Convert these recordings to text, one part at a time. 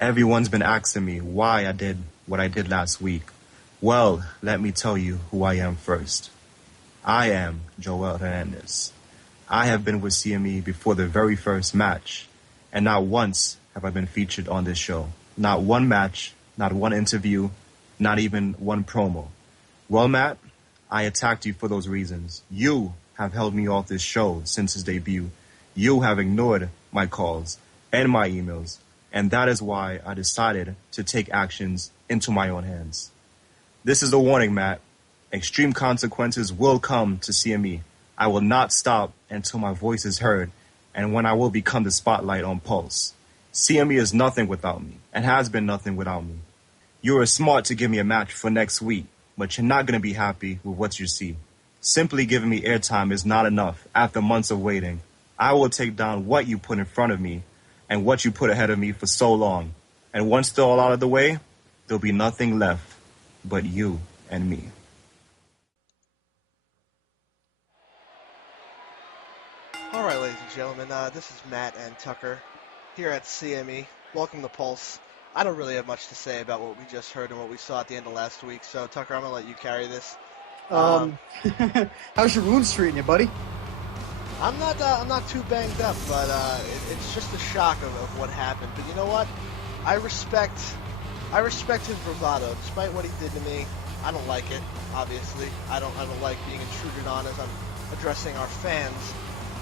Everyone's been asking me why I did what I did last week. Well, let me tell you who I am first. I am Joel Hernandez. I have been with CME before the very first match, and not once have I been featured on this show. Not one match, not one interview, not even one promo. Well, Matt, I attacked you for those reasons. You have held me off this show since its debut. You have ignored my calls and my emails, and that is why I decided to take actions into my own hands. This is a warning, Matt. Extreme consequences will come to CME. I will not stop until my voice is heard and when I will become the spotlight on Pulse. CME is nothing without me and has been nothing without me. You are smart to give me a match for next week, but you're not going to be happy with what you see. Simply giving me airtime is not enough after months of waiting. I will take down what you put in front of me and what you put ahead of me for so long. And once they're all out of the way, there'll be nothing left but you and me. All right, ladies and gentlemen, this is Matt and Tucker here at CME. Welcome to Pulse. I don't really have much to say about what we just heard and what we saw at the end of last week, so Tucker, I'm going to let you carry this. How's your wounds treating you, buddy? I'm not too banged up, but it's just a shock of what happened. But you know what? I respect his bravado, despite what he did to me. I don't like it, obviously. I don't like being intruded on as I'm addressing our fans.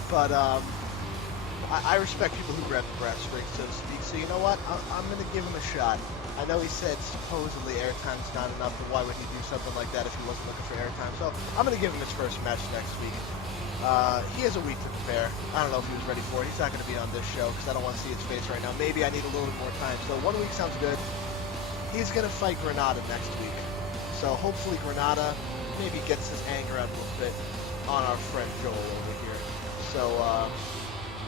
But I respect people who grab the brass strings, so to speak. So you know what? I'm going to give him a shot. I know he said supposedly airtime's not enough, but why would he do something like that if he wasn't looking for airtime? So I'm going to give him his first match next week. He has a week to prepare. I don't know if he was ready for it. He's not going to be on this show because I don't want to see his face right now. Maybe I need a little bit more time. So 1 week sounds good. He's going to fight Granada next week. So hopefully Granada maybe gets his anger out a little bit on our friend Joel over here. So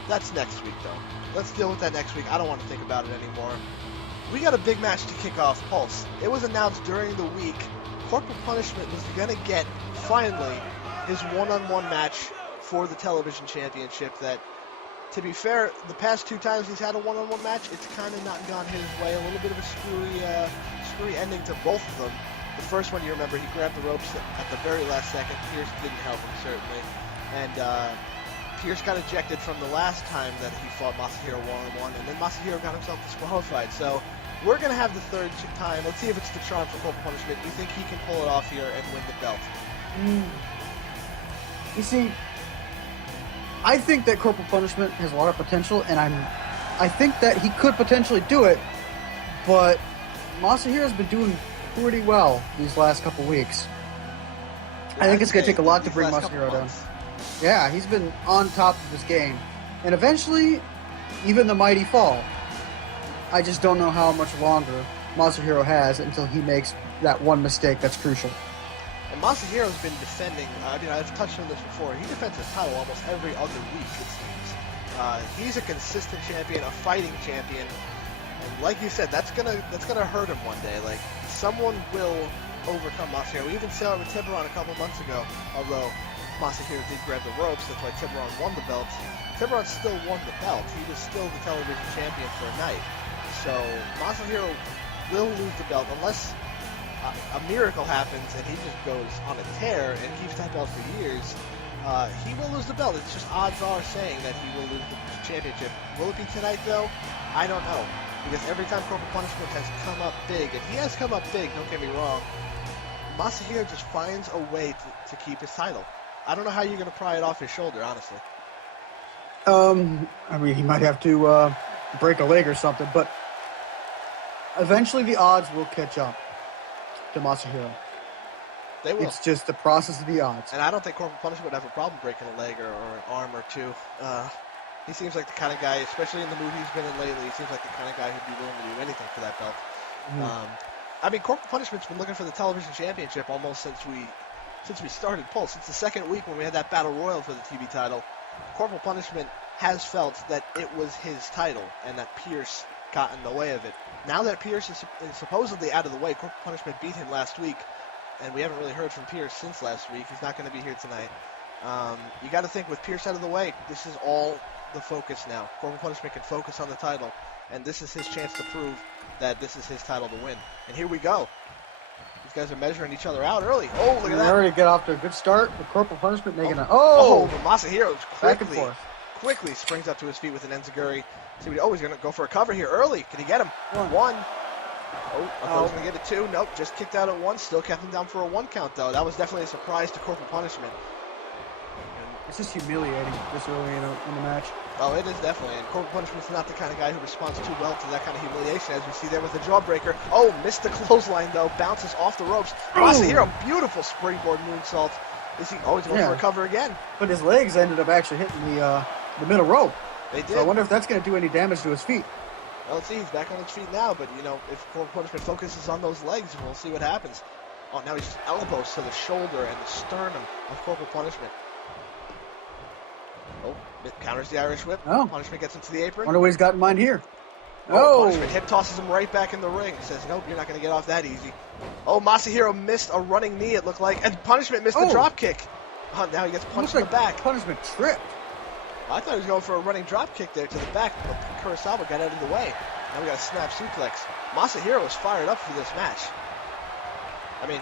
that's next week, though. Let's deal with that next week. I don't want to think about it anymore. We got a big match to kick off Pulse. It was announced during the week Corporal Punishment was going to get, finally, his one-on-one match for the Television Championship that, to be fair, the past 2 times he's had a one-on-one match, it's kind of not gone his way. A little bit of a screwy ending to both of them. The first one, you remember, he grabbed the ropes at the very last second. Pierce didn't help him, certainly. And Pierce got ejected from the last time that he fought Masahiro one-on-one, and then Masahiro got himself disqualified. So we're going to have the third time. Let's see if it's the charm for Corporal Punishment. You think he can pull it off here and win the belt? You see, I think that Corporal Punishment has a lot of potential, and I think that he could potentially do it, but Masahiro's been doing pretty well these last couple weeks. I think it's going to take a lot to bring Masahiro down. Yeah, he's been on top of his game. And eventually, even the mighty fall. I just don't know how much longer Masahiro has until he makes that one mistake that's crucial. And Masahiro's been defending, I've touched on this before, he defends his title almost every other week, it seems. He's a consistent champion, a fighting champion. And like you said, that's gonna hurt him one day. Like, someone will overcome Masahiro. We even saw it with Tiburon a couple months ago, although Masahiro did grab the ropes, that's why Tiburon won the belt. Tiburon still won the belt. He was still the television champion for a night. So Masahiro will lose the belt unless a miracle happens and he just goes on a tear and keeps that belt for years. He will lose the belt. It's just odds are saying that he will lose the championship. Will it be tonight, though? I don't know. Because every time Corporal Punishment has come up big, and he has come up big, don't get me wrong, Masahiro just finds a way to keep his title. I don't know how you're going to pry it off his shoulder, honestly. I mean, he might have to break a leg or something, but eventually the odds will catch up to Masahiro. They will. It's just the process of the odds. And I don't think Corporal Punishment would have a problem breaking a leg or an arm or two. He seems like the kind of guy, especially in the mood he's been in lately, he seems like the kind of guy who'd be willing to do anything for that belt. I mean, Corporal Punishment's been looking for the television championship almost since we started Pulse. Since the second week when we had that battle royal for the TV title, Corporal Punishment has felt that it was his title and that Pierce got in the way of it. Now that Pierce is supposedly out of the way, Corporal Punishment beat him last week, and we haven't really heard from Pierce since last week. He's not going to be here tonight. You got to think, with Pierce out of the way, this is all the focus now. Corporal Punishment can focus on the title, and this is his chance to prove that this is his title to win. And here we go. These guys are measuring each other out early. Oh, look at that. They already get off to a good start. The Corporal Punishment making but Masahiro's back and forth. quickly springs up to his feet with an enziguri. He's going to go for a cover here early. Can he get him? One. Oh, I thought he was going to get it 2. Nope, just kicked out at 1. Still kept him down for a 1 count, though. That was definitely a surprise to Corporal Punishment. It's just humiliating this early in the match. Oh, it is definitely. And Corporal Punishment's not the kind of guy who responds too well to that kind of humiliation, as we see there with the jawbreaker. Oh, missed the clothesline, though. Bounces off the ropes. Masahiro, beautiful springboard moonsault. He's going for a cover again. But his legs ended up actually hitting the middle rope. They did. So I wonder if that's going to do any damage to his feet. Well, let's see. He's back on his feet now, but, if Corporal Punishment focuses on those legs, we'll see what happens. Oh, now he's just elbows to the shoulder and the sternum of Corporal Punishment. Oh, counters the Irish whip. Oh. Punishment gets him to the apron. Wonder what he's got in mind here. Punishment hip tosses him right back in the ring. Says, nope, you're not going to get off that easy. Oh, Masahiro missed a running knee, it looked like. And Punishment missed the drop kick. Oh, now he gets punched in the back. Punishment tripped. I thought he was going for a running drop kick there to the back, but Kurosawa got out of the way. Now we got a snap suplex. Masahiro is fired up for this match. I mean,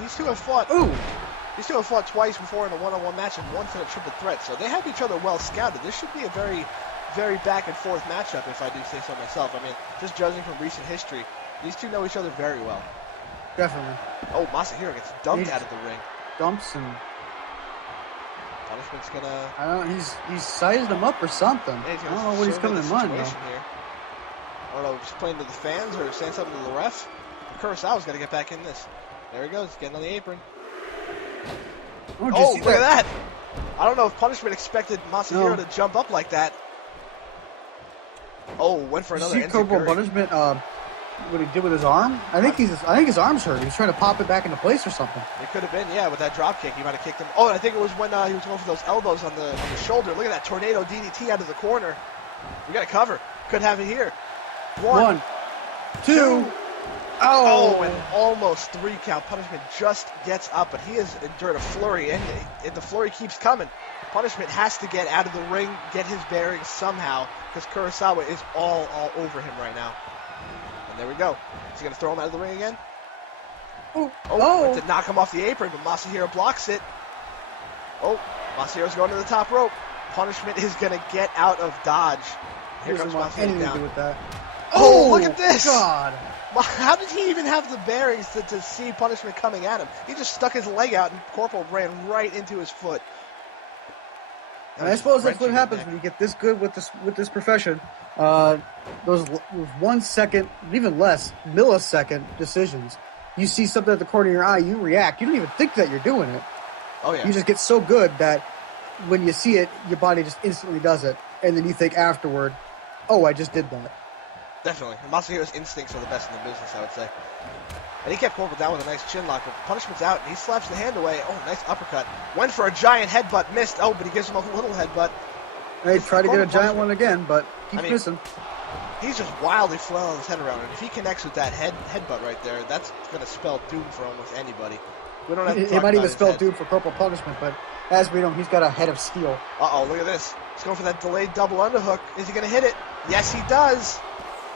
these two have fought. These two have fought twice before in a one-on-one match and once in a triple threat, so they have each other well scouted. This should be a very, very back and forth matchup, if I do say so myself. I mean, just judging from recent history, these two know each other very well. Definitely. Oh, Masahiro gets dumped out of the ring. Dumps and Punishment's gonna. I don't know. He's sized him up or something. Yeah, I don't know what he's coming in mind though. Here. I don't know, just playing to the fans or saying something to the ref. Kurosawa's got to get back in this. There he goes, getting on the apron. Oh, look at that! I don't know if Punishment expected Masahiro to jump up like that. Oh, went for another. See Corporal Punishment, what he did with his arm? I think his arm's hurt. He's trying to pop it back into place or something. It could have been, yeah, with that drop kick. He might have kicked him. Oh, and I think it was when he was going for those elbows on the shoulder. Look at that tornado DDT out of the corner. We got a cover. Could have it here. One, two. Oh, and almost 3 count. Punishment just gets up, but he has endured a flurry, and the flurry keeps coming. Punishment has to get out of the ring, get his bearings somehow, because Kurosawa is all over him right now. And there we go. Is he going to throw him out of the ring again? To knock him off the apron, but Masahiro blocks it. Oh, Masahiro's going to the top rope. Punishment is going to get out of dodge. Here comes Masahiro down. With that. Oh, look at this! God. How did he even have the bearings to see Punishment coming at him? He just stuck his leg out, and Corporal ran right into his foot. And I suppose that's what happens when you get this good with this profession. Those 1 second, even less, millisecond decisions. You see something at the corner of your eye, you react. You don't even think that you're doing it. Oh, yeah. You just get so good that when you see it, your body just instantly does it. And then you think afterward, oh, I just did that. Definitely. And Masahiro's instincts are the best in the business, I would say. And he kept Corporal down with a nice chin lock, but Punishment's out, and he slaps the hand away. Oh, nice uppercut. Went for a giant headbutt, missed. Oh, but he gives him a little headbutt. He tried to get a giant one again, but keeps missing. He's just wildly flailing his head around, and if he connects with that headbutt right there, that's going to spell doom for almost anybody. We don't have to talk it might about even spell head. doom for Corporal Punishment, but as we know, he's got a head of steel. Uh-oh, look at this. He's going for that delayed double underhook. Is he going to hit it? Yes, he does.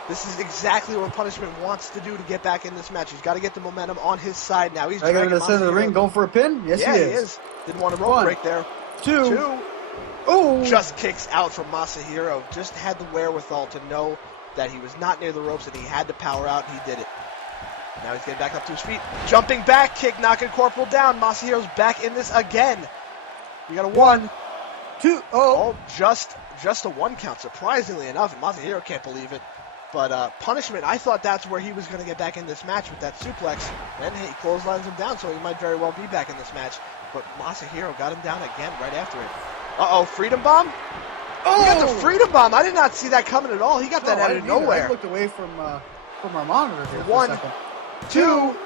This is exactly what Punishment wants to do to get back in this match. He's got to get the momentum on his side now. He's dragging to the center of the ring, going for a pin? Yes, he is. Didn't want a rope break there. Two. Oh! Just kicks out from Masahiro. Just had the wherewithal to know that he was not near the ropes and he had to power out. He did it. Now he's getting back up to his feet. Jumping back kick, knocking Corporal down. Masahiro's back in this again. We got a 1, 2. Oh, just a 1 count, surprisingly enough. And Masahiro can't believe it. But Punishment, I thought that's where he was going to get back in this match with that suplex. And he clotheslines him down, so he might very well be back in this match. But Masahiro got him down again right after it. Uh-oh, Freedom Bomb? Oh! He got the Freedom Bomb. I did not see that coming at all. He got that out of nowhere. I looked away from our monitor here for 1, a second. 2.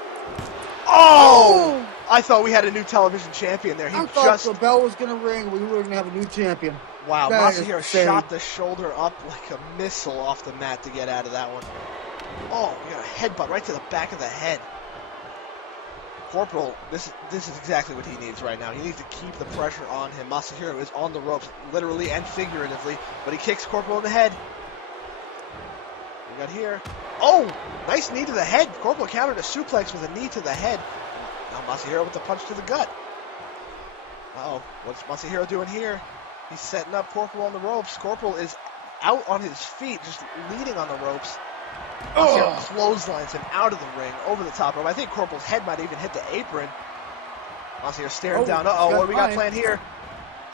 Oh! I thought we had a new television champion there. I thought the bell was going to ring. We were going to have a new champion. Wow, Masahiro shot the shoulder up like a missile off the mat to get out of that one. Oh, we got a headbutt right to the back of the head. Corporal, this is exactly what he needs right now. He needs to keep the pressure on him. Masahiro is on the ropes, literally and figuratively, but he kicks Corporal in the head. We got here. Oh, nice knee to the head. Corporal countered a suplex with a knee to the head. Now Masahiro with the punch to the gut. Uh-oh, what's Masahiro doing here? He's setting up Corporal on the ropes. Corporal is out on his feet, just leaning on the ropes. Masahiro clotheslines him out of the ring, over the top rope. I think Corporal's head might even hit the apron. Masahiro staring down. Uh-oh, what do we got planned here?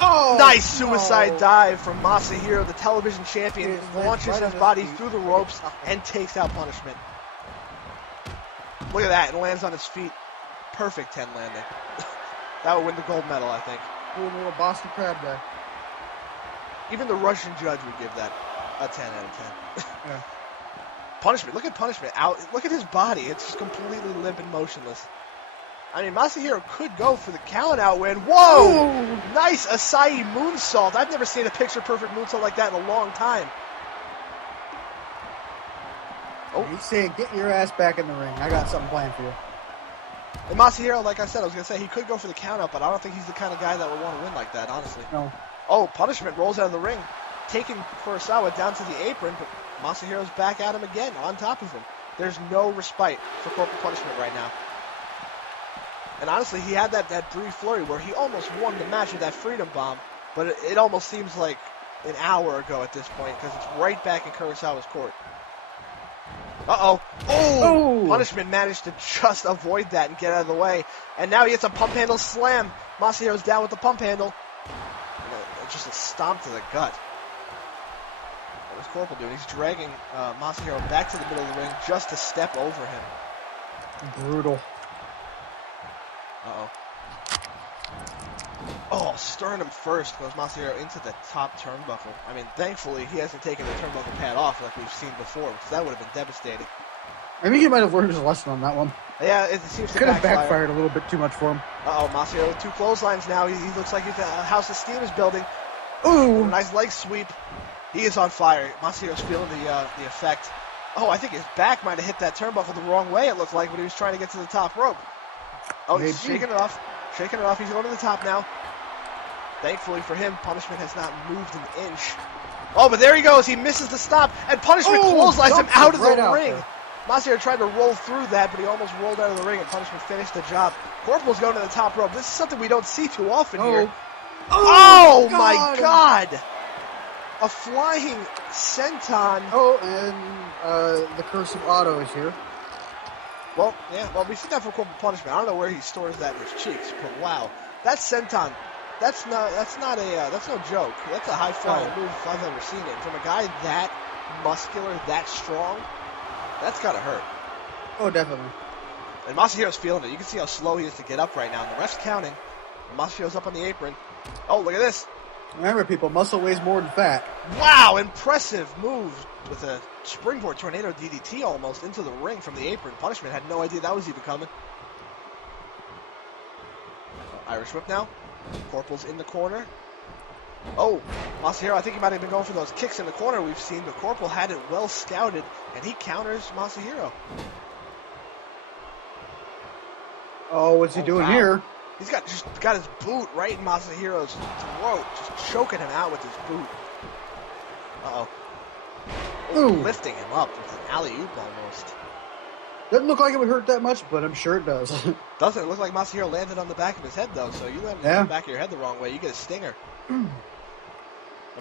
Oh, nice suicide dive from Masahiro, the television champion. Launches his body through the ropes and takes out Punishment. Look at that. It lands on his feet. Perfect 10 landing. That would win the gold medal, I think. Ooh, a little Boston Crab guy. Even the Russian judge would give that a 10 out of 10. Yeah. Punishment. Look at Punishment. Out. Look at his body. It's just completely limp and motionless. I mean, Masahiro could go for the count-out win. Whoa! Ooh. Nice Asai moonsault. I've never seen a picture-perfect moonsault like that in a long time. Oh, he's saying, get your ass back in the ring. I got something planned for you. And Masahiro, like I said, I was going to say, he could go for the count-out, but I don't think he's the kind of guy that would want to win like that, honestly. No. Oh, Punishment rolls out of the ring, taking Kurosawa down to the apron, but Masahiro's back at him again, on top of him. There's no respite for Corporal Punishment right now. And honestly, he had that brief flurry where he almost won the match with that Freedom Bomb, but it almost seems like an hour ago at this point, because it's right back in Kurosawa's court. Uh-oh. Oh! Punishment managed to just avoid that and get out of the way. And now he hits a pump handle slam. Masahiro's down with the pump handle. Just a stomp to the gut. What is Corporal doing? He's dragging Masahiro back to the middle of the ring just to step over him. Brutal. Uh-oh. Oh, sternum first goes Masahiro into the top turnbuckle. I mean, thankfully, he hasn't taken the turnbuckle pad off like we've seen before, because that would have been devastating. I think he might have learned his lesson on that one. Yeah, it seems to could have backfired a little bit too much for him. Uh-oh, Masahiro with 2 clotheslines now. He looks like a house of steam is building. Ooh! Nice leg sweep. He is on fire. Masahiro's feeling the effect. Oh, I think his back might have hit that turnbuckle the wrong way, it looked like, when he was trying to get to the top rope. Oh, he's shaking it off. Shaking it off. He's going to the top now. Thankfully for him, Punishment has not moved an inch. Oh, but there he goes. He misses the stop, and Punishment clotheslines him out of the ring. Masahiro tried to roll through that, but he almost rolled out of the ring, and Punishment finished the job. Corporal's going to the top rope. This is something we don't see too often here. Oh my God! A flying senton. Oh, and the curse of Otto is here. Well, yeah. Well, we've seen that for Corporal Punishment. I don't know where he stores that in his cheeks, but wow, that senton. That's no joke. That's a high flying move if I've ever seen it. From a guy that muscular, that strong, that's gotta hurt. Oh, definitely. And Masahiro's feeling it. You can see how slow he is to get up right now. And the ref's counting. And Masahiro's up on the apron. Oh, look at this. Remember, people, muscle weighs more than fat. Wow, impressive move with a springboard tornado DDT almost into the ring from the apron. Punishment had no idea that was even coming. Irish whip now. Corporal's in the corner. Oh, Masahiro, I think he might have been going for those kicks in the corner we've seen, but Corporal had it well scouted, and he counters Masahiro. Oh, what's he doing here? He's got his boot right in Masahiro's throat, just choking him out with his boot. Uh-oh. Oh, lifting him up with an alley-oop almost. Doesn't look like it would hurt that much, but I'm sure it does. Doesn't. It look like Masahiro landed on the back of his head, though, so you land on the back of your head the wrong way, you get a stinger. I'm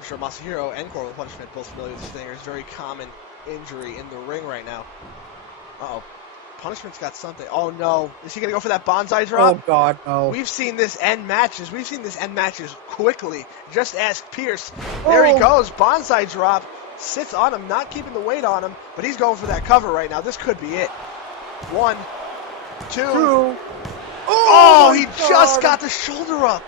sure Masahiro and Corporal Punishment both familiar with stinger. It's a very common injury in the ring right now. Uh-oh. Punishment's got something. Oh, no. Is he going to go for that bonsai drop? Oh, God, no. We've seen this end matches. We've seen this end matches quickly. Just ask Pierce. There he goes. Bonsai drop. Sits on him, not keeping the weight on him, but he's going for that cover right now. This could be it. 1, 2. Oh, he just got the shoulder up.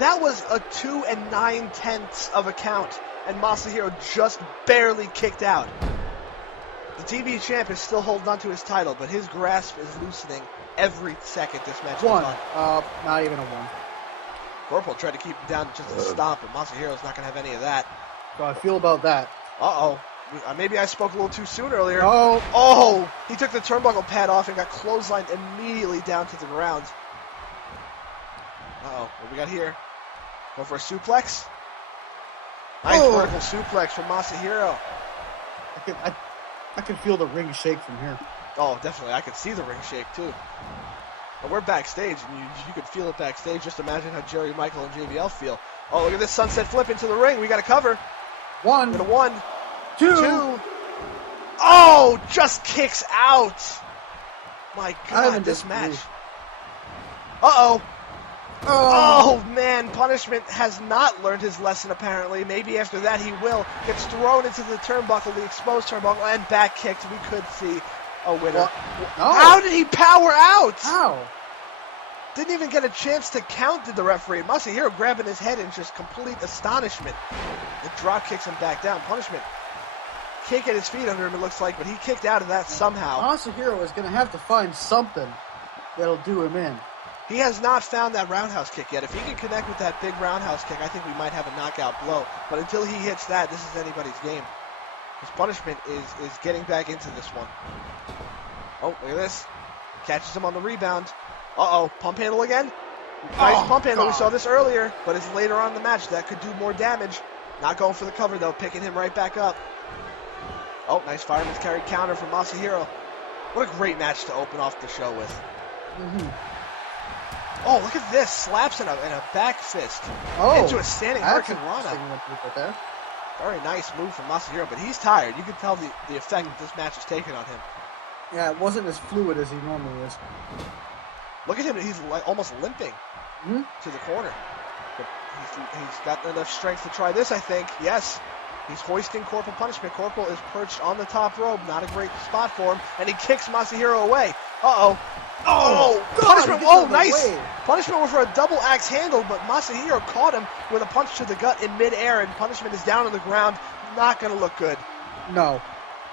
That was a 2 9/10 of a count, and Masahiro just barely kicked out. The TV champ is still holding on to his title, but his grasp is loosening every second this match goes on. Not even a 1. Corporal tried to keep him down just a stomp, but Masahiro's not going to have any of that. How I feel about that. Uh-oh. Maybe I spoke a little too soon earlier. Oh! He took the turnbuckle pad off and got clotheslined immediately down to the ground. Uh-oh. What we got here? Go for a suplex. Nice vertical suplex from Masahiro. I can feel the ring shake from here. Oh, definitely. I could see the ring shake, too. And we're backstage, and you could feel it backstage. Just imagine how Jerry, Michael, and JBL feel. Oh, look at this sunset flip into the ring. We got to cover. 1, 2. Oh, just kicks out. My God, this match. Uh-oh. Oh, man, Punishment has not learned his lesson, apparently. Maybe after that he will. Gets thrown into the turnbuckle, the exposed turnbuckle, and back kicked. We could see a winner. How did he power out? How? Didn't even get a chance to count, did the referee. Masahiro grabbing his head in just complete astonishment. It drop kicks him back down. Punishment can't get his feet under him, it looks like, but he kicked out of that somehow. Masahiro is going to have to find something that'll do him in. He has not found that roundhouse kick yet. If he can connect with that big roundhouse kick, I think we might have a knockout blow. But until he hits that, this is anybody's game. His Punishment is getting back into this one. Oh, look at this. Catches him on the rebound. Uh-oh, pump handle again. Nice pump handle. We saw this earlier, but it's later on in the match. That could do more damage. Not going for the cover, though. Picking him right back up. Oh, nice fireman's carry counter from Masahiro. What a great match to open off the show with. Oh, look at this. Slaps in a back fist. Into a standing Hurricane Rana. Very nice move from Masahiro, but he's tired. You can tell the effect that this match is taking on him. Yeah, it wasn't as fluid as he normally is. Look at him. He's almost limping to the corner. But he's got enough strength to try this, I think. Yes. He's hoisting Corporal Punishment. Corporal is perched on the top rope. Not a great spot for him. And he kicks Masahiro away. Uh-oh. Oh, Punishment. Oh, nice. Punishment went for a double axe handle, but Masahiro caught him with a punch to the gut in midair, and Punishment is down on the ground. Not going to look good. No.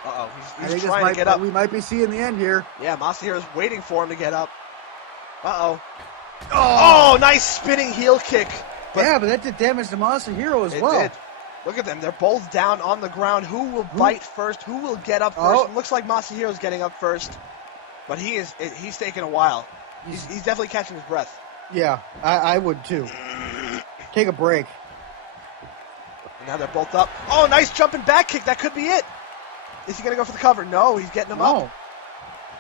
Uh-oh. He's trying to get up. We might be seeing the end here. Yeah, Masahiro's waiting for him to get up. Uh-oh. Oh, nice spinning heel kick. But that did damage to Masahiro as well. It did. Look at them. They're both down on the ground. Who will bite first? Who will get up first? It looks like Masahiro's getting up first. But he's taking a while. He's definitely catching his breath. Yeah, I would too. Take a break. And now they're both up. Oh, nice jumping back kick. That could be it. Is he going to go for the cover? No, he's getting him up.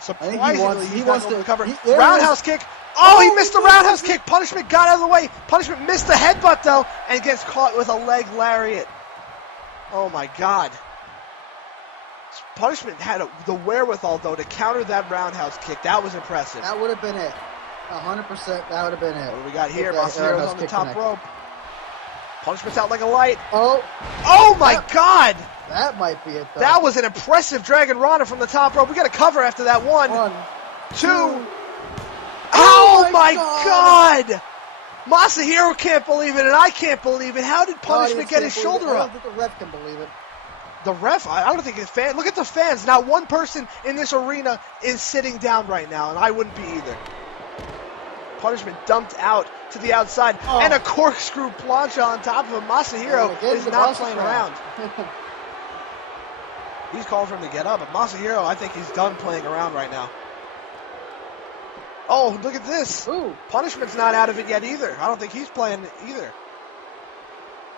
Surprisingly, he wants to cover. Roundhouse kick. Oh, he missed the roundhouse kick. Punishment got out of the way. Punishment missed the headbutt, though, and gets caught with a leg lariat. Oh, my God. Punishment had the wherewithal, though, to counter that roundhouse kick. That was impressive. That would have been it. 100%, that would have been it. What do we got here? Masahiro's on the top rope. Punishment's out like a light. Oh, my God. That might be it, though. That was an impressive Dragon Rana from the top rope. We got to cover after that. One, two. Oh, my God. Masahiro can't believe it, and I can't believe it. How did Punishment get his shoulder up? I don't think the ref can believe it. The ref? I don't think it's fan. Look at the fans. Not one person in this arena is sitting down right now, and I wouldn't be either. Punishment dumped out to the outside, and a corkscrew plancha on top of him. Masahiro is not playing around. He's calling for him to get up, but Masahiro, I think he's done playing around right now. Oh, look at this. Ooh. Punishment's not out of it yet either. I don't think he's playing either.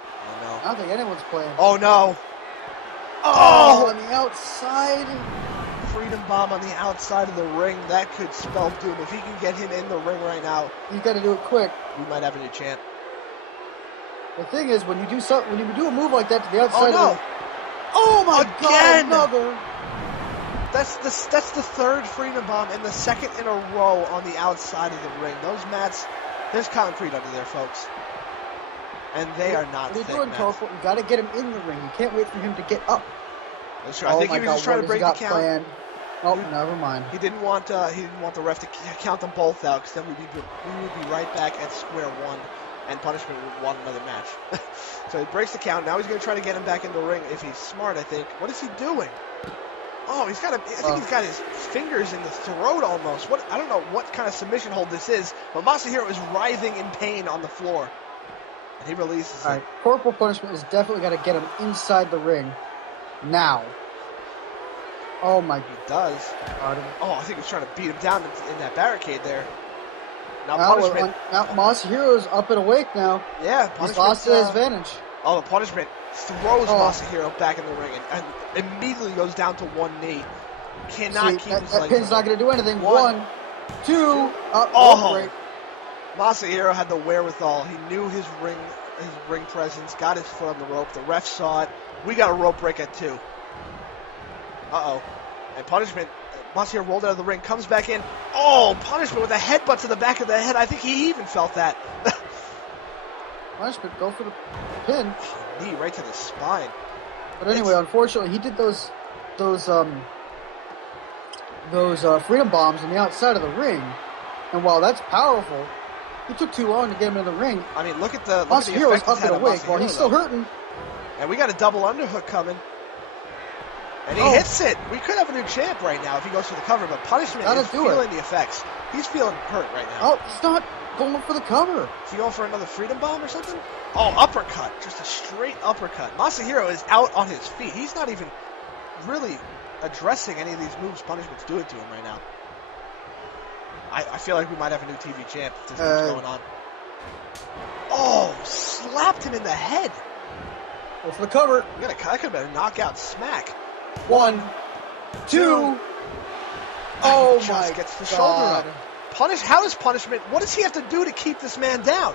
Oh, no. I don't think anyone's playing. Oh, no. Oh, on the outside. Freedom bomb on the outside of the ring. That could spell doom. If he can get him in the ring right now, you got to do it quick. We might have a new champ. The thing is, when you do a move like that to the outside, oh my God, another. That's the third Freedom bomb and the second in a row on the outside of the ring. Those mats, there's concrete under there, folks. And they are not thick mats. Corporal, you got to get him in the ring. You can't wait for him to get up. That's true. I think he was just trying to break the count. Planned? Oh, never mind. He didn't want the ref to count them both out, because then we would be right back at square one, and Punishment would want another match. So he breaks the count. Now he's going to try to get him back in the ring if he's smart, I think. What is he doing? Oh, I think he's got his fingers in the throat almost. I don't know what kind of submission hold this is, but Masahiro is writhing in pain on the floor. And he releases it. Corporal Punishment has definitely got to get him inside the ring now. Oh, my. He does. Oh, I think he's trying to beat him down in that barricade there. Now Punishment. Now Masahiro's up and awake now. Yeah, he's lost his advantage. Oh, the Punishment throws Masahiro back in the ring and immediately goes down to one knee. Cannot keep his that legs pin's up. not going to do anything. One, two, break. Masahiro had the wherewithal. He knew his ring presence, got his foot on the rope. The ref saw it. We got a rope break at 2. And Punishment, Masahiro rolled out of the ring, comes back in. Oh, Punishment with a headbutt to the back of the head. I think he even felt that. Punishment, go for the pin. Knee right to the spine. But anyway, unfortunately, he did those freedom bombs on the outside of the ring. And while that's powerful, it took too long to get him in the ring. I mean, look at the Masahiro's up and awake while he's still though. hurting. And we got a double underhook coming. And he hits it. We could have a new champ right now if he goes for the cover, but Punishment is feeling the effects. He's feeling hurt right now. Oh, he's not going for the cover. Is he going for another freedom bomb or something? Oh, uppercut. Just a straight uppercut. Masahiro is out on his feet. He's not even really addressing any of these moves Punishment's doing to him right now. I feel like we might have a new TV champ if this is going on. Oh, slapped him in the head. Go for the cover. That could have been a knockout smack. 1, 2. Oh, just gets the shoulder up. How does Punishment, what does he have to do to keep this man down?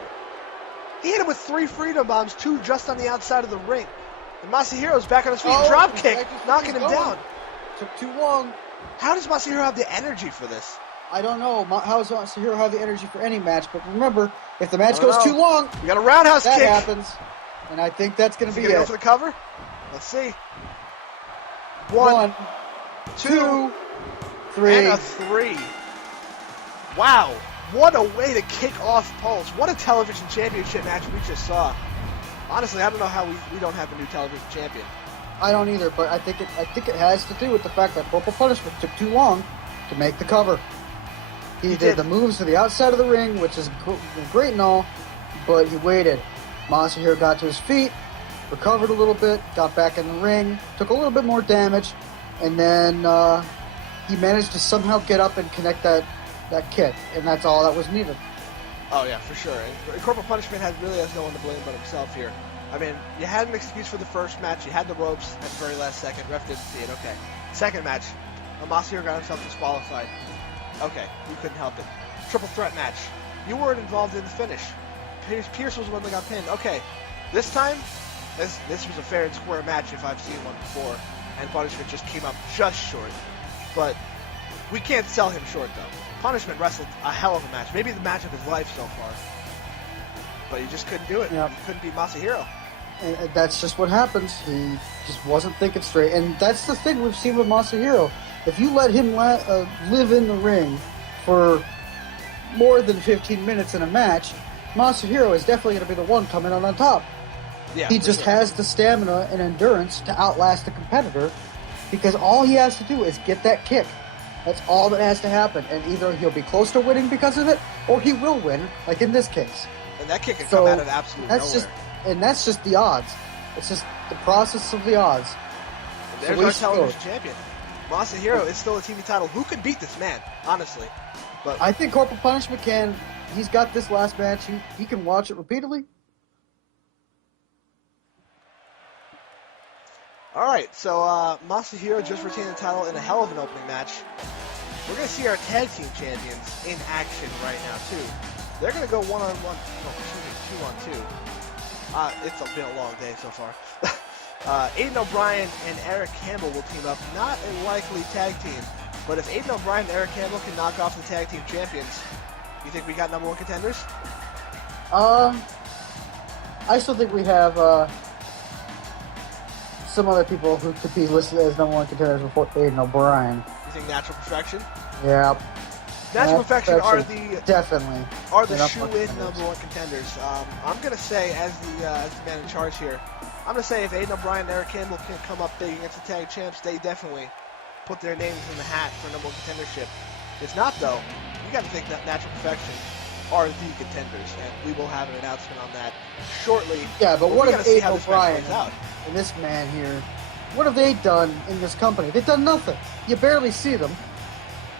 He hit him with 3 freedom bombs, 2 just on the outside of the ring. And Masahiro's back on his feet. Drop kick, knocking him down. Took too long. How does Masahiro have the energy for this? I don't know. How does Masahiro have the energy for any match? But remember, if the match goes too long, we got a roundhouse kick. That happens. And I think that's going to be it. Go for the cover? Let's see. 1, 2, 3. And a 3. Wow. What a way to kick off Pulse. What a television championship match we just saw. Honestly, I don't know how we don't have a new television champion. I don't either, but I think it has to do with the fact that Corporal Punishment took too long to make the cover. He did the moves to the outside of the ring, which is great and all, but he waited. Masahiro got to his feet, recovered a little bit, got back in the ring, took a little bit more damage, and then he managed to somehow get up and connect that kick, and that's all that was needed. Oh, yeah, for sure. And Corporal Punishment really has no one to blame but himself here. I mean, you had an excuse for the first match. You had the ropes at the very last second. Ref didn't see it. Okay. Second match, Masahiro got himself disqualified. Okay, you couldn't help it. Triple threat match. You weren't involved in the finish. Pierce was the one that got pinned. Okay, this time, this was a fair and square match if I've seen one before. And Punishment just came up just short. But we can't sell him short, though. Punishment wrestled a hell of a match. Maybe the match of his life so far. But he just couldn't do it. Yep. He couldn't beat Masahiro. And that's just what happens. He just wasn't thinking straight. And that's the thing we've seen with Masahiro. If you let him live in the ring for more than 15 minutes in a match, Masahiro is definitely going to be the one coming out on top. Yeah, he just has the stamina and endurance to outlast the competitor because all he has to do is get that kick. That's all that has to happen. And either he'll be close to winning because of it, or he will win, like in this case. And that kick can come out of absolutely nowhere. That's just the odds. It's just the process of the odds. And there's our television champion. Masahiro is still a TV title. Who could beat this man, honestly? But I think Corporal Punishment can. He's got this last match. He can watch it repeatedly. All right, so Masahiro just retained the title in a hell of an opening match. We're going to see our tag team champions in action right now, too. They're going to go one-on-one. Oh, excuse me, 2-on-2. It's been a long day so far. Aiden O'Brien and Eric Campbell will team up. Not a likely tag team, but if Aiden O'Brien and Eric Campbell can knock off the tag team champions, you think we got number one contenders? I still think we have some other people who could be listed as number one contenders before Aiden O'Brien. You think Natural Perfection? Yeah. Natural Perfection are the shoe-in number one contenders. I'm gonna say, as the man in charge here, I'm gonna say if Aiden O'Brien and Eric Campbell can come up big against the tag champs, they definitely put their names in the hat for number one contendership. If not, though, you got to think that Natural Perfection are the contenders, and we will have an announcement on that shortly. Yeah, but what if Aiden O'Brien and this man here, what have they done in this company? They've done nothing. You barely see them.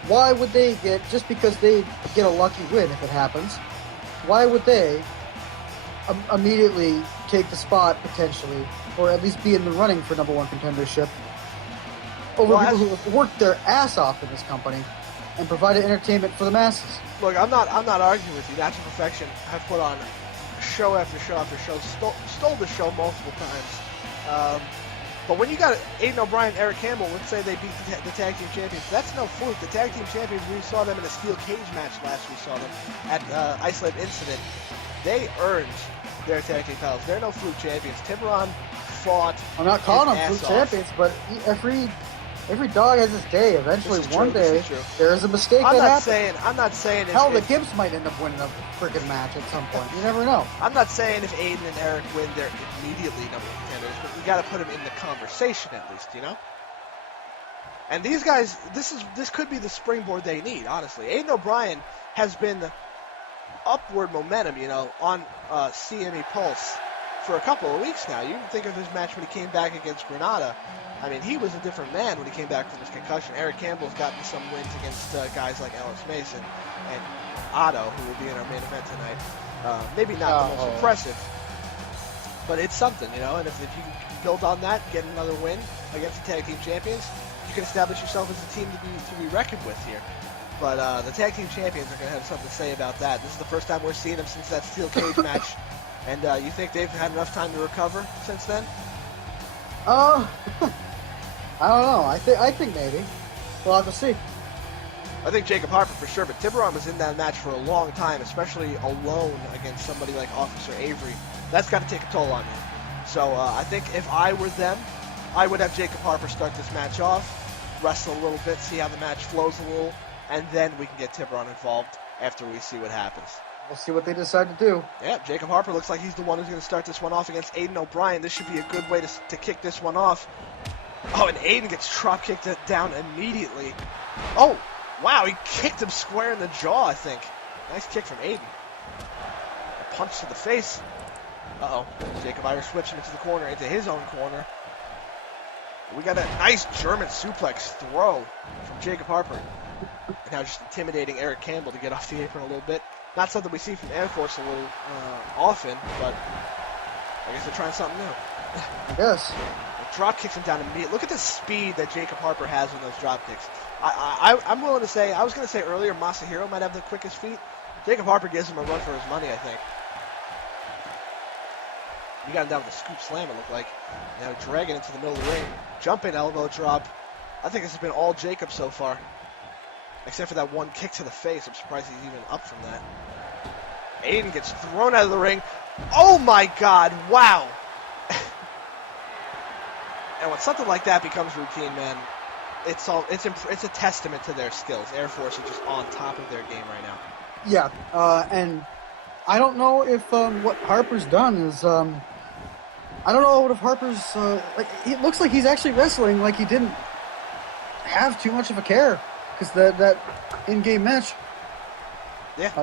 Why would they just because they get a lucky win if it happens, why would they immediately take the spot, potentially, or at least be in the running for number one contendership, over people who have worked their ass off in this company and provided entertainment for the masses. Look, I'm not arguing with you. Natural Perfection have put on show after show after show, stole the show multiple times. But when you got Aiden O'Brien, Eric Campbell, let's say they beat the tag team champions, that's no fluke. The tag team champions, we saw them in a steel cage match last. We saw them at Isolate Incident. They earned their tag team titles. They're no fluke champions. Tiburon fought. I'm not calling them fluke champions, but every dog has his day. Eventually, one day, there is a mistake that happens. I'm not saying. Hell, the Gibbs might end up winning a freaking match at some point. You never know. I'm not saying if Aiden and Eric win, they're immediately number one contenders, but you got to put them in the conversation at least, you know. And these guys, this could be the springboard they need. Honestly, Aiden O'Brien has been upward momentum, you know, on CME Pulse for a couple of weeks now. You can think of his match when he came back against Granada. I mean, he was a different man when he came back from his concussion. Eric Campbell's gotten some wins against guys like Ellis Mason and Otto, who will be in our main event tonight. Maybe not the most impressive, but it's something, you know. And if you can build on that, get another win against the tag team champions, you can establish yourself as a team to be reckoned with here. But the tag team champions are going to have something to say about that. This is the first time we're seeing them since that steel cage match. And you think they've had enough time to recover since then? I don't know. I think maybe. We'll have to see. I think Jacob Harper for sure, but Tiburon was in that match for a long time, especially alone against somebody like Officer Avery. That's got to take a toll on you. So I think if I were them, I would have Jacob Harper start this match off, wrestle a little bit, see how the match flows a little, and then we can get Tiburon involved after we see what happens. We'll see what they decide to do. Yeah, Jacob Harper looks like he's the one who's going to start this one off against Aiden O'Brien. This should be a good way to kick this one off. Oh, and Aiden gets drop-kicked down immediately. Oh, wow, he kicked him square in the jaw, I think. Nice kick from Aiden. A punch to the face. Uh-oh. Jacob Irish switching into the corner, into his own corner. We got a nice German suplex throw from Jacob Harper. And now just intimidating Eric Campbell to get off the apron a little bit. Not something we see from Air Force a little often, but I guess they're trying something new. I guess. Drop kicks him down immediately. Look at the speed that Jacob Harper has on those drop kicks. I'm willing to say, I was going to say earlier, Masahiro might have the quickest feet. Jacob Harper gives him a run for his money, I think. We got him down with a scoop slam, it looked like. Now dragging into the middle of the ring. Jumping elbow drop. I think this has been all Jacob so far. Except for that one kick to the face. I'm surprised he's even up from that. Aiden gets thrown out of the ring. Oh my God, wow. And when something like that becomes routine, man, it's a testament to their skills. Air Force are just on top of their game right now. Yeah, and I don't know if what Harper's done is I don't know if Harper's like it looks like he's actually wrestling like he didn't have too much of a care because that in-game match. Yeah. Oh,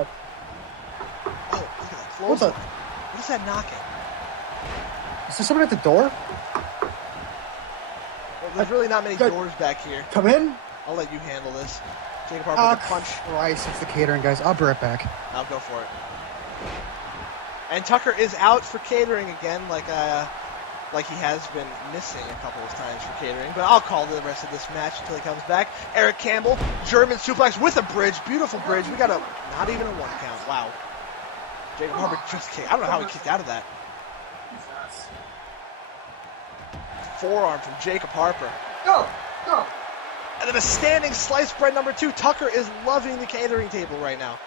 look at that close. What is that knocking? Is there someone at the door? Well, there's really not many doors back here. Come in. I'll let you handle this. Jacob Harper with a punch. Christ, it's the catering guys. I'll be right back. I'll go for it. And Tucker is out for catering again, like he has been missing a couple of times for catering. But I'll call the rest of this match until he comes back. Eric Campbell, German suplex with a bridge. Beautiful bridge. We got not even a 1 count. Wow. Jacob Harper just kicked. I don't know how he kicked out of that. Forearm from Jacob Harper. Go. And then a standing sliced bread number 2. Tucker is loving the catering table right now.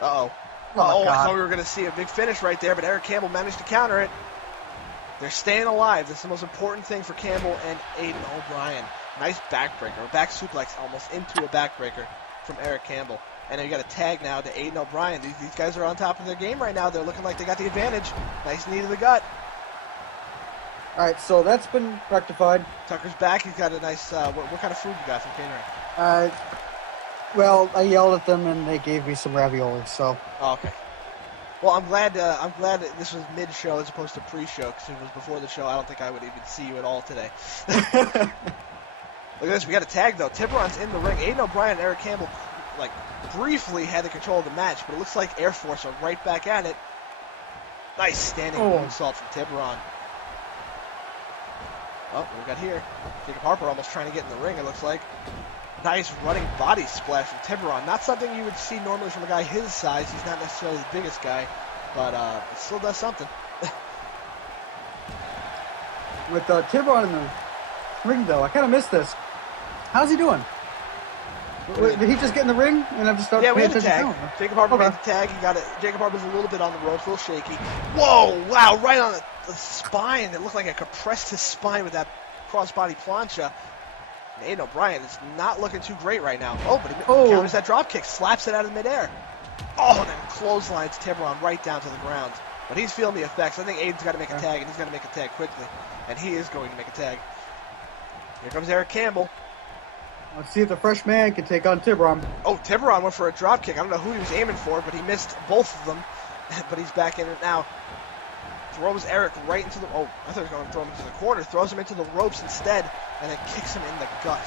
Uh-oh. I thought we were going to see a big finish right there, but Eric Campbell managed to counter it. They're staying alive. This is the most important thing for Campbell and Aiden O'Brien. Nice backbreaker, or back suplex almost into a backbreaker from Eric Campbell. And then you got a tag now to Aiden O'Brien. These guys are on top of their game right now. They're looking like they got the advantage. Nice knee to the gut. All right, so that's been rectified. Tucker's back. He's got a nice. What kind of food you got from catering? Well, I yelled at them and they gave me some ravioli. So. Oh, okay. Well, I'm glad that this was mid-show as opposed to pre-show, because if it was before the show, I don't think I would even see you at all today. Look at this. We got a tag though. Tiburon's in the ring. Aiden O'Brien and Eric Campbell, briefly had the control of the match, but it looks like Air Force are right back at it. Nice standing moonsault from Tiburon. Oh, what we got here? Jacob Harper almost trying to get in the ring, it looks like. Nice running body splash from Tiburon. Not something you would see normally from a guy his size. He's not necessarily the biggest guy, but it still does something. With Tiburon in the ring, though, I kind of missed this. How's he doing? Did he just get in the ring and I've just started we paying had a attention tag. to him? Jacob Harper made the tag. He got it. Jacob Harper's a little bit on the ropes, a little shaky. Whoa! Wow! Right on the spine. It looked like it compressed his spine with that crossbody plancha. And Aiden O'Brien is not looking too great right now. Oh, but he counters that drop kick, slaps it out of midair. Oh, and then clotheslines Tiburon right down to the ground. But he's feeling the effects. I think Aiden's got to make a tag, and he's got to make a tag quickly. And he is going to make a tag. Here comes Eric Campbell. Let's see if the fresh man can take on Tiburon. Oh, Tiburon went for a drop kick. I don't know who he was aiming for, but he missed both of them. But he's back in it now. Throws Eric right into the... Oh, I thought he was going to throw him into the corner. Throws him into the ropes instead, and then kicks him in the gut.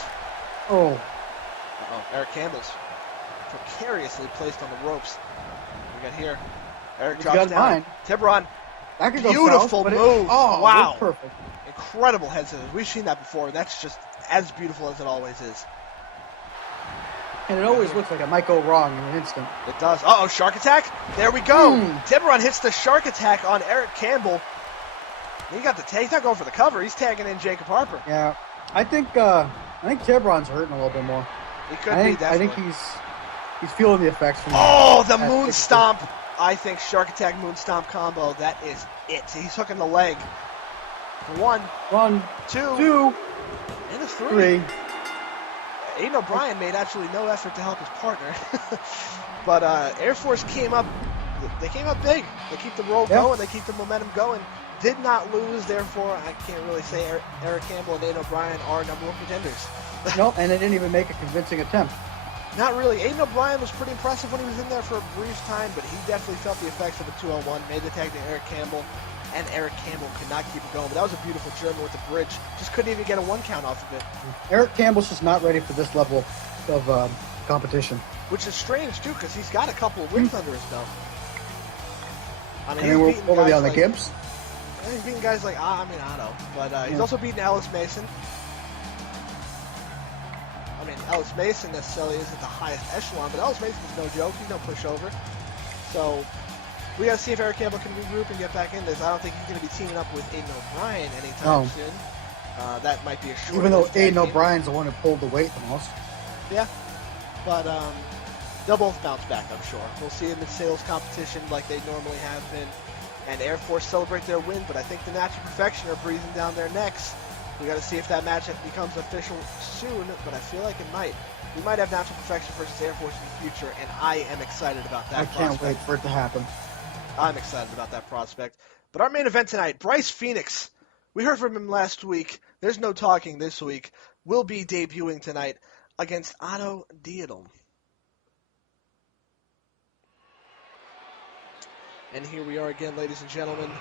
Oh. Uh-oh. Eric Campbell's precariously placed on the ropes. We got here. Eric drops down. Tiburon. That could beautiful go south, move. Wow. Perfect. Incredible head scissors. We've seen that before. That's just as beautiful as it always is. And it always looks like it might go wrong in an instant. It does. Uh-oh, shark attack. There we go. Tiburon hits the shark attack on Eric Campbell. He got the tag. He's not going for the cover. He's tagging in Jacob Harper. Yeah. I think Tiburon's hurting a little bit more. He could be, definitely. I think he's feeling the effects from the moon stomp. I think shark attack moon stomp combo. That is it. He's hooking the leg. One, two, and a three. Aiden O'Brien made absolutely no effort to help his partner. But Air Force came up. They came up big. They keep the roll going. They keep the momentum going. Did not lose. Therefore, I can't really say Eric Campbell and Aiden O'Brien are number one contenders. No, and they didn't even make a convincing attempt. Not really. Aiden O'Brien was pretty impressive when he was in there for a brief time, but he definitely felt the effects of a 2-on-1. Made the tag to Eric Campbell, and Eric Campbell could not keep it going. But that was a beautiful German with the bridge. Just couldn't even get a one count off of it. Eric Campbell's just not ready for this level of competition. Which is strange, too, because he's got a couple of wins under his belt. I mean, what were they on the Gibbs? He's beating guys like, Otto. But he's also beaten Ellis Mason. I mean, Ellis Mason necessarily isn't the highest echelon, but Ellis Mason's no joke. He's no pushover. So we got to see if Eric Campbell can regroup and get back in this. I don't think he's going to be teaming up with Aiden O'Brien anytime soon. That might be a short. Even though Aiden O'Brien's the one who pulled the weight the most. Yeah, but they'll both bounce back, I'm sure. We'll see them in sales competition like they normally have been, and Air Force celebrate their win. But I think the Natural Perfection are breathing down their necks. We got to see if that matchup becomes official soon, but I feel like it might. We might have Natural Perfection versus Air Force in the future, and I am excited about that prospect. I can't wait for it to happen. I'm excited about that prospect. But our main event tonight, Bryce Phoenix. We heard from him last week. There's no talking this week. Will be debuting tonight against Otto Diadem. And here we are again, ladies and gentlemen.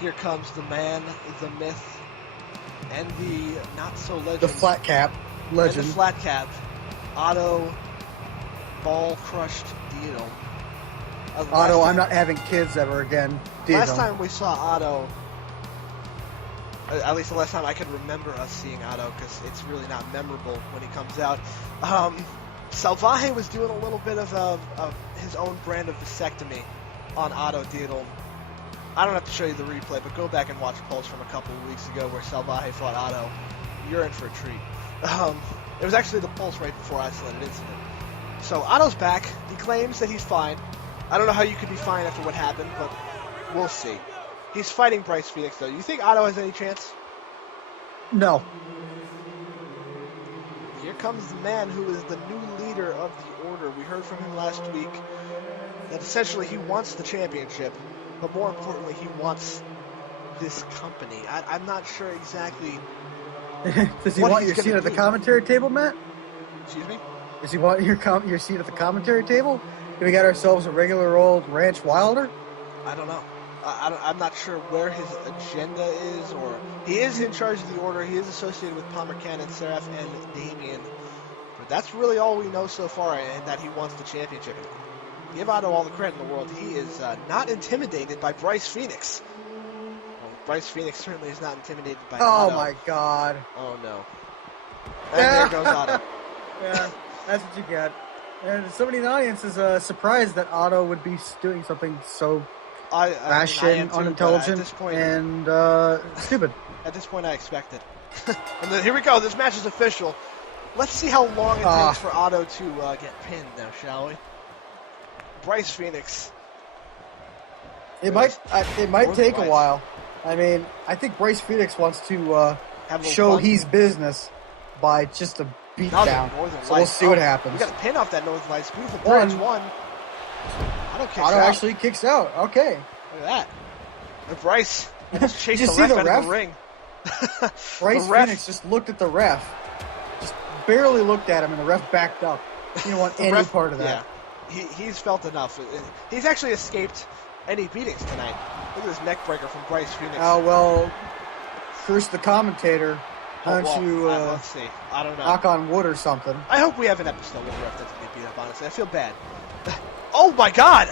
Here comes the man, the myth, and the not-so-legend. The flat cap legend. And the flat cap. Otto Ball-Crushed Diadem. Otto, I'm not having kids ever again. Last time we saw Otto, at least the last time I can remember us seeing Otto, because it's really not memorable when he comes out. Salvaje was doing a little bit of his own brand of vasectomy on Otto Diadem. I don't have to show you the replay, but go back and watch Pulse from a couple of weeks ago where Salvaje fought Otto. You're in for a treat. It was actually the Pulse right before Isolated Incident. So Otto's back. He claims that he's fine. I don't know how you could be fine after what happened, but we'll see. He's fighting Bryce Phoenix, though. You think Otto has any chance? No. Here comes the man who is the new leader of the Order. We heard from him last week that essentially he wants the championship, but more importantly, he wants this company. I'm not sure exactly. Does he want your seat at the commentary table, Matt? Excuse me? Does he want your seat at the commentary table? Do we got ourselves a regular old Ranch Wilder? I don't know. I'm not sure where his agenda is, or he is in charge of the Order. He is associated with Palmer Cannon, Seraph, and Damien. But that's really all we know so far, and that he wants the championship. give Otto all the credit in the world. He is not intimidated by Bryce Phoenix. Well, Bryce Phoenix certainly is not intimidated by Otto. Oh, my God. Oh, no. And there goes Otto. Yeah, that's what you get. And somebody in the audience is surprised that Otto would be doing something so rash, unintelligent, and stupid. At this point, I expect it. And then, here we go. This match is official. Let's see how long it takes for Otto to get pinned now, shall we? Bryce Phoenix. It might take a while. I mean, I think Bryce Phoenix wants to show he's business by just a beat down. So we'll see what happens. We got a pin off that Northern Lights. Beautiful bridge. One. Otto actually kicks out. Okay. Look at that. And Bryce almost chased the ref out of the ring. Bryce Phoenix just looked at the ref. Just barely looked at him, and the ref backed up. He didn't want any part of that. Yeah. He's felt enough. He's actually escaped any beatings tonight. Look at this neck breaker from Bryce Phoenix. Oh, well, curse the commentator. Let's see. I don't know. Knock on wood or something. I hope we have an episode where the ref doesn't get beat up, honestly. I feel bad. Oh, my God.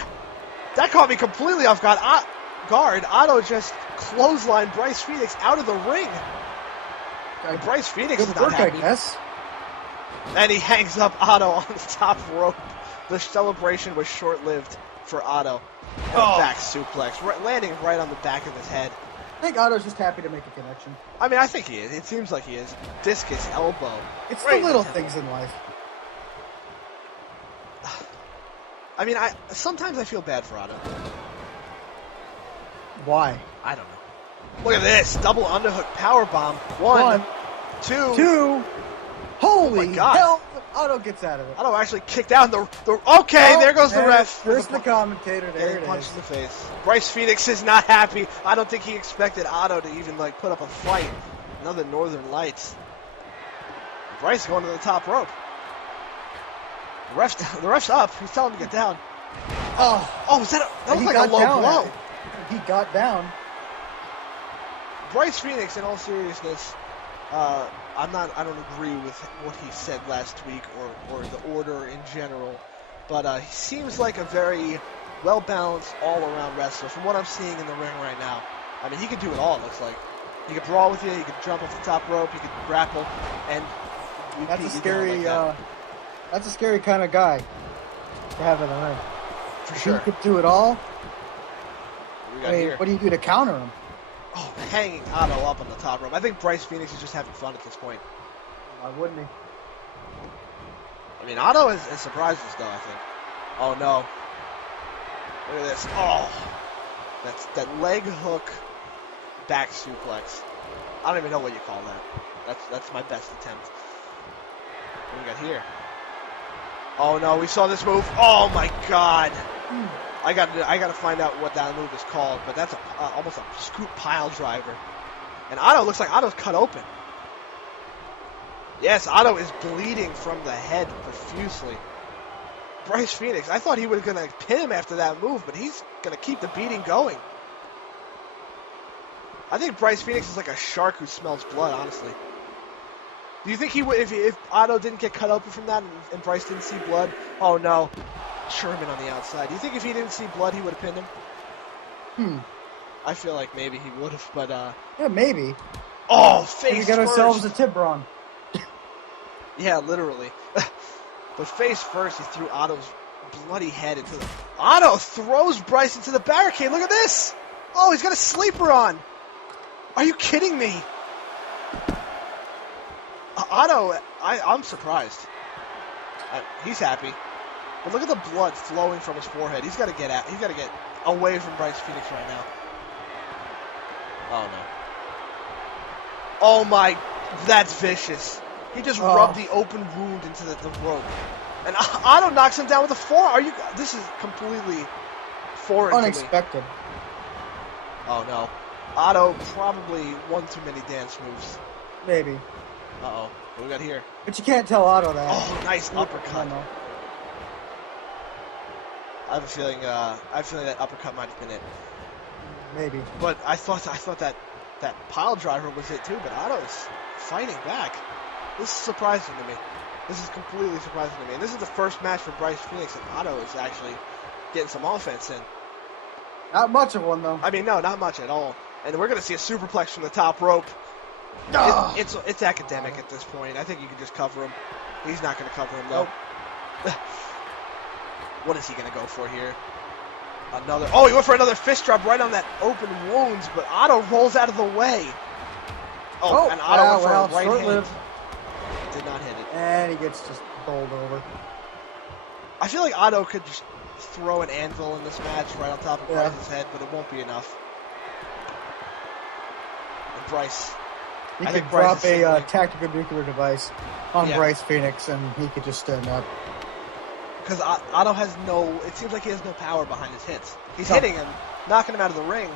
That caught me completely off guard. Otto just clotheslined Bryce Phoenix out of the ring. Bryce Phoenix is not happy. I guess. And he hangs up Otto on the top rope. The celebration was short-lived for Otto. Back suplex, landing right on the back of his head. I think Otto's just happy to make a connection. I mean, I think he is. It seems like he is. Discus elbow. It's the little things in life. I mean, sometimes I feel bad for Otto. Why? I don't know. Look at this. Double underhook powerbomb. One, two. Holy my God. hell. Otto gets out of it. Otto actually kicked out there goes the ref. There's the commentator. There it punch is. in the face. Bryce Phoenix is not happy. I don't think he expected Otto to even put up a fight. Another Northern Lights. Bryce going to the top rope. The ref's up. He's telling him to get down. That looked like a low blow. He got down. Bryce Phoenix, in all seriousness, I don't agree with what he said last week or the order in general, but he seems like a very well-balanced, all-around wrestler from what I'm seeing in the ring right now. I mean, he can do it all, it looks like. He can brawl with you, he can jump off the top rope, he can grapple, and that's a scary kind of guy to have in the ring. For sure. He could do it all. What do you do to counter him? Hanging Otto up on the top rope. I think Bryce Phoenix is just having fun at this point. Why wouldn't he? I mean, Otto has surprised us, though, I think. Oh, no. Look at this. That's that leg hook back suplex. I don't even know what you call that. That's my best attempt. What do we got here? Oh, no, we saw this move. Oh, my God. I got to find out what that move is called, but that's almost a scoop pile driver. And Otto looks like Otto's cut open. Yes, Otto is bleeding from the head profusely. Bryce Phoenix, I thought he was going to pin him after that move, but he's going to keep the beating going. I think Bryce Phoenix is like a shark who smells blood, honestly. Do you think he would, if Otto didn't get cut open from that and Bryce didn't see blood? Oh, no. Sherman on the outside. Do you think if he didn't see blood, he would have pinned him? I feel like maybe he would have, but yeah, maybe. Oh, face we got first. ourselves a Tibron. Yeah, literally. But face first, he threw Otto's bloody head into the... Otto throws Bryce into the barricade. Look at this. Oh, he's got a sleeper on. Are you kidding me? Otto, I'm surprised. He's happy. But look at the blood flowing from his forehead. He's got to get out. He's got to get away from Bryce Phoenix right now. Oh, no. Oh, my. That's vicious. He just rubbed the open wound into the rope. And Otto knocks him down with a forearm. This is completely foreign unexpected. to me. Oh, no. Otto probably one too many dance moves. Maybe. Uh-oh. What we got here? But you can't tell Otto that. Oh, nice uppercut. I have a feeling that uppercut might have been it. Maybe. But I thought that pile driver was it too, but Otto's fighting back. This is surprising to me. This is completely surprising to me. And this is the first match for Bryce Phoenix, and Otto is actually getting some offense in. Not much of one, though. I mean, no, not much at all. And we're going to see a superplex from the top rope. It's academic at this point. I think you can just cover him. He's not going to cover him, though. Nope. What is he going to go for here? Another. Oh, he went for another fist drop right on that open wounds, but Otto rolls out of the way. Oh, and Otto went for a right hand. Did not hit it. And he gets just bowled over. I feel like Otto could just throw an anvil in this match right on top of Bryce's head, but it won't be enough. And Bryce. He could drop a tactical nuclear device on Bryce Phoenix, and he could just stand up. Because Otto has it seems like he has no power behind his hits. He's hitting him, knocking him out of the ring,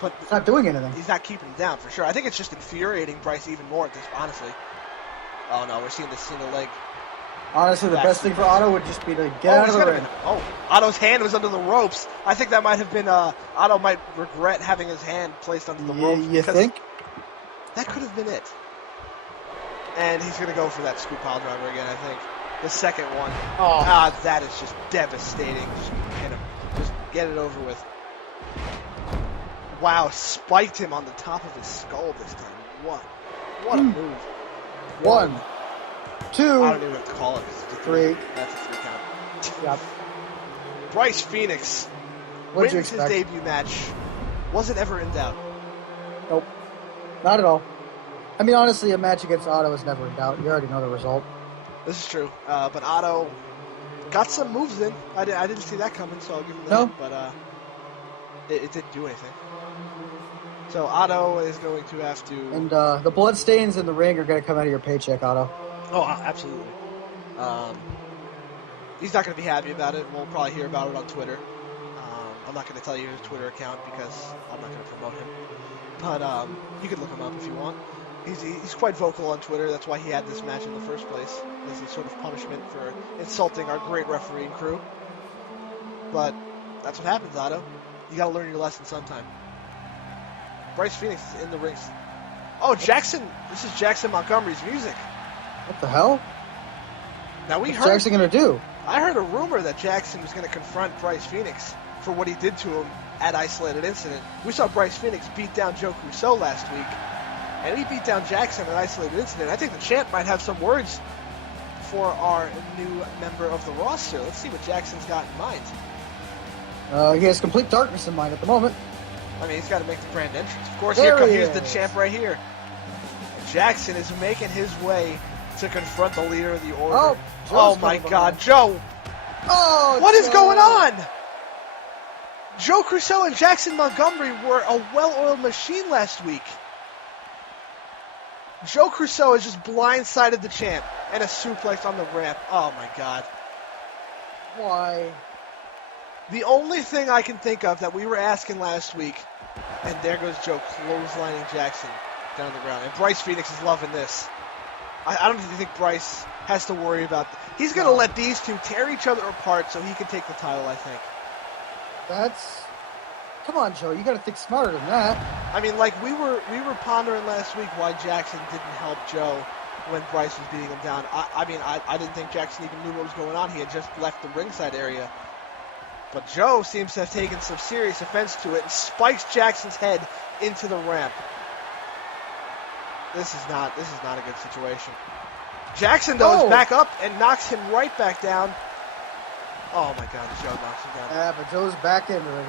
but he's not doing anything. He's not keeping him down, for sure. I think it's just infuriating Bryce even more at this, honestly. Oh, no, we're seeing this single leg. Honestly, the best thing for Otto would just be to get out of the ring. Otto's hand was under the ropes. I think that might have been, Otto might regret having his hand placed under the ropes. You think? That could have been it. And he's going to go for that scoop pile driver again, I think. The second one. Oh. That is just devastating. Just hit him. Just get it over with. Wow, spiked him on the top of his skull this time. What a move. 1, 2. I don't even have to call it. It's a 3. That's a 3 count. Yep. Bryce Phoenix wins his debut match. Was it ever in doubt? Nope. Not at all. I mean, honestly, a match against Otto is never in doubt. You already know the result. This is true. But Otto got some moves in. I didn't see that coming, so I'll give him that. But it didn't do anything. So Otto is going to have to... And the blood stains in the ring are going to come out of your paycheck, Otto. Oh, absolutely. He's not going to be happy about it. We'll probably hear about it on Twitter. I'm not going to tell you his Twitter account because I'm not going to promote him. But you can look him up if you want. He's quite vocal on Twitter. That's why he had this match in the first place, as a sort of punishment for insulting our great refereeing crew. But that's what happens, Otto. You got to learn your lesson sometime. Bryce Phoenix is in the ring. Oh, Jackson! This is Jackson Montgomery's music. What the hell? Now What's Jackson gonna do? I heard a rumor that Jackson was going to confront Bryce Phoenix for what he did to him at Isolated Incident. We saw Bryce Phoenix beat down Joe Crusoe last week. And he beat down Jackson in an Isolated Incident. I think the champ might have some words for our new member of the roster. Let's see what Jackson's got in mind. He has complete darkness in mind at the moment. I mean, he's got to make the grand entrance. Of course, here's the champ right here. Jackson is making his way to confront the leader of the Order. Oh my God, Joe! Oh, what is going on? Joe Crusoe and Jackson Montgomery were a well-oiled machine last week. Joe Crusoe has just blindsided the champ and a suplex on the ramp. Oh my God. Why? The only thing I can think of that we were asking last week, and there goes Joe clotheslining Jackson down the ground. And Bryce Phoenix is loving this. I don't think Bryce has to worry about he's going to let these two tear each other apart so he can take the title, I think. Come on, Joe. You got to think smarter than that. I mean, like we were pondering last week why Jackson didn't help Joe when Bryce was beating him down. I didn't think Jackson even knew what was going on. He had just left the ringside area. But Joe seems to have taken some serious offense to it and spikes Jackson's head into the ramp. This is not a good situation. Jackson, though, is back up and knocks him right back down. Oh, my God, Joe knocks him down. Yeah, but Joe's back into it.